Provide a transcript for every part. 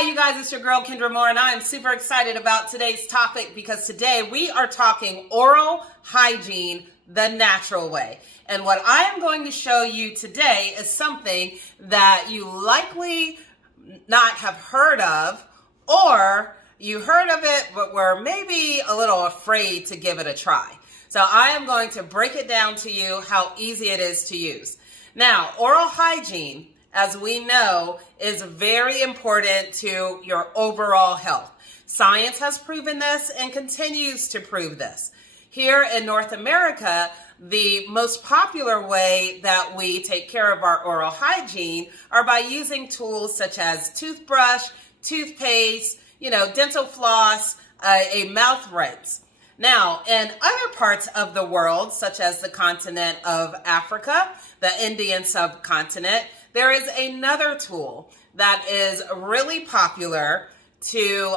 Hi, you guys, it's your girl Kendra Moore, and I am super excited about today's topic because today we are talking oral hygiene the natural way. And what I am going to show you today is something that you likely not have heard of, or you heard of it but were maybe a little afraid to give it a try. So I am going to break it down to you how easy it is to use. Now, oral hygiene, as we know, is very important to your overall health. Science has proven this and continues to prove this. Here in North America, the most popular way that we take care of our oral hygiene are by using tools such as toothbrush, toothpaste, dental floss, a mouth rinse. Now, in other parts of the world, such as the continent of Africa, the Indian subcontinent, there is another tool that is really popular to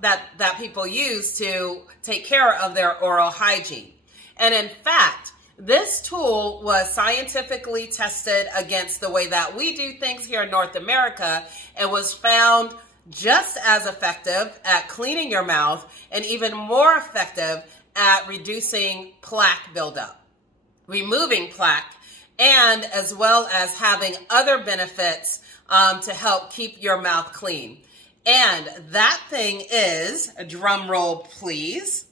that people use to take care of their oral hygiene. And in fact, this tool was scientifically tested against the way that we do things here in North America and was found just as effective at cleaning your mouth and even more effective at reducing plaque buildup, removing plaque, and as well as having other benefits to help keep your mouth clean. And that thing is, drum roll please,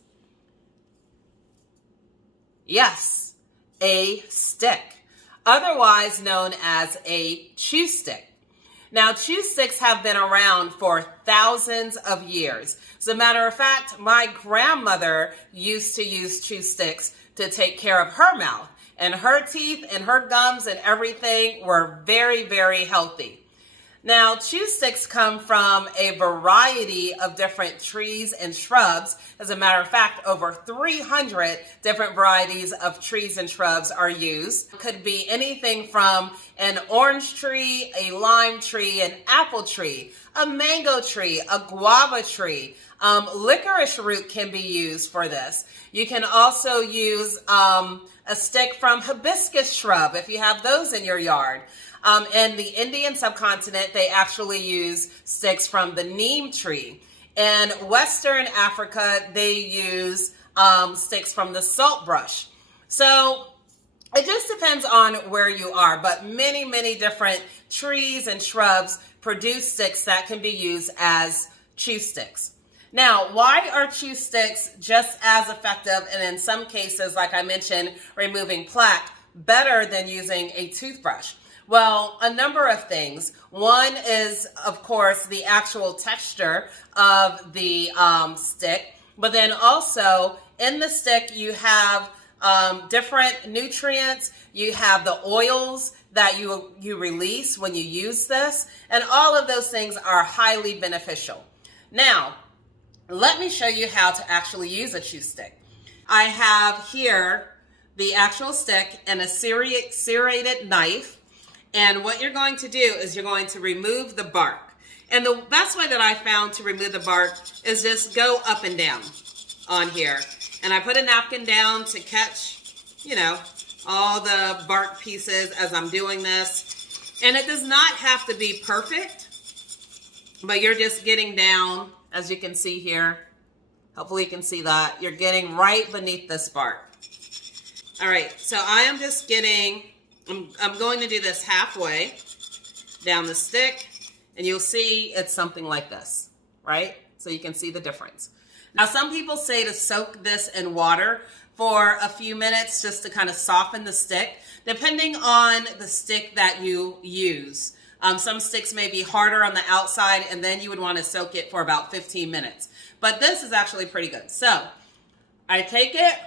yes, a stick, otherwise known as a chew stick. Now, chew sticks have been around for thousands of years. As a matter of fact, my grandmother used to use chew sticks to take care of her mouth, and her teeth and her gums and everything were very, very healthy. Now, chew sticks come from a variety of different trees and shrubs. As a matter of fact, over 300 different varieties of trees and shrubs are used. It could be anything from an orange tree, a lime tree, an apple tree, a mango tree, a guava tree. Licorice root can be used for this. You can also use a stick from hibiscus shrub if you have those in your yard. In the Indian subcontinent, they actually use sticks from the neem tree. In Western Africa, they use sticks from the saltbush. So it just depends on where you are, but many, many different trees and shrubs produce sticks that can be used as chew sticks. Now, why are chew sticks just as effective, and in some cases, like I mentioned, removing plaque, better than using a toothbrush? Well, a number of things. One is, of course, the actual texture of the stick, but then also in the stick you have different nutrients. You have the oils that you release when you use this, and all of those things are highly beneficial. Now, let me show you how to actually use a chew stick. I have here the actual stick and a serrated knife. And what you're going to do is you're going to remove the bark. And the best way that I found to remove the bark is just go up and down on here. And I put a napkin down to catch, all the bark pieces as I'm doing this. And it does not have to be perfect, but you're just getting down, as you can see here. Hopefully you can see that. You're getting right beneath this bark. All right, so I am just getting... I'm going to do this halfway down the stick, and you'll see it's something like this, right? So you can see the difference. Now, some people say to soak this in water for a few minutes just to kind of soften the stick, depending on the stick that you use. Some sticks may be harder on the outside, and then you would want to soak it for about 15 minutes. But this is actually pretty good. So I take it,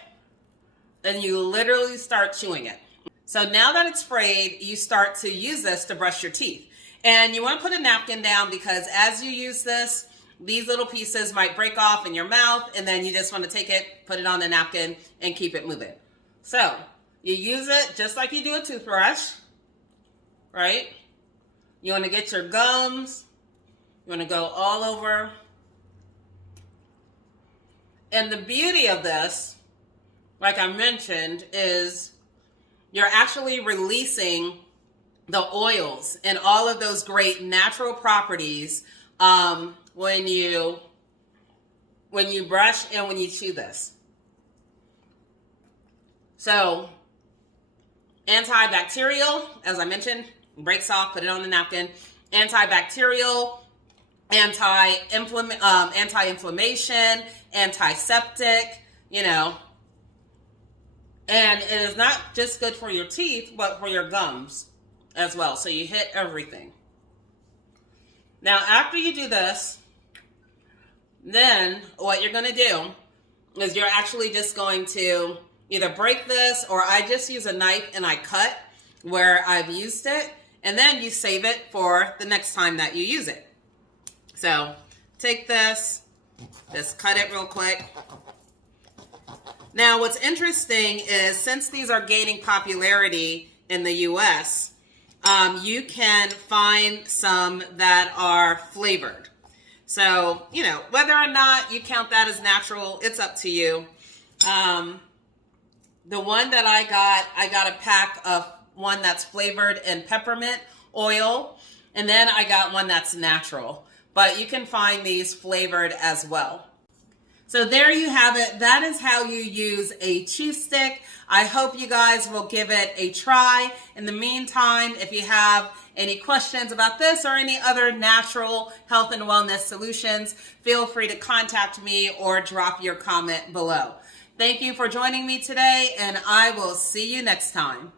and you literally start chewing it. So now that it's frayed, you start to use this to brush your teeth. And you want to put a napkin down because as you use this, these little pieces might break off in your mouth, and then you just want to take it, put it on the napkin, and keep it moving. So you use it just like you do a toothbrush, right? You want to get your gums. You want to go all over. And the beauty of this, like I mentioned, is you're actually releasing the oils and all of those great natural properties when you brush and when you chew this. So, antibacterial, as I mentioned, breaks off, put it on the napkin. Antibacterial, anti-inflammation, antiseptic, and it is not just good for your teeth, but for your gums as well. So you hit everything. Now, after you do this, then what you're going to do is you're actually just going to either break this, or I just use a knife and I cut where I've used it, and then you save it for the next time that you use it. So take this, just cut it real quick. Now, what's interesting is since these are gaining popularity in the US, you can find some that are flavored. So, whether or not you count that as natural, it's up to you. The one that I got a pack of one that's flavored in peppermint oil, and then I got one that's natural. But you can find these flavored as well. So there you have it. That is how you use a chew stick. I hope you guys will give it a try. In the meantime, if you have any questions about this or any other natural health and wellness solutions, feel free to contact me or drop your comment below. Thank you for joining me today, and I will see you next time.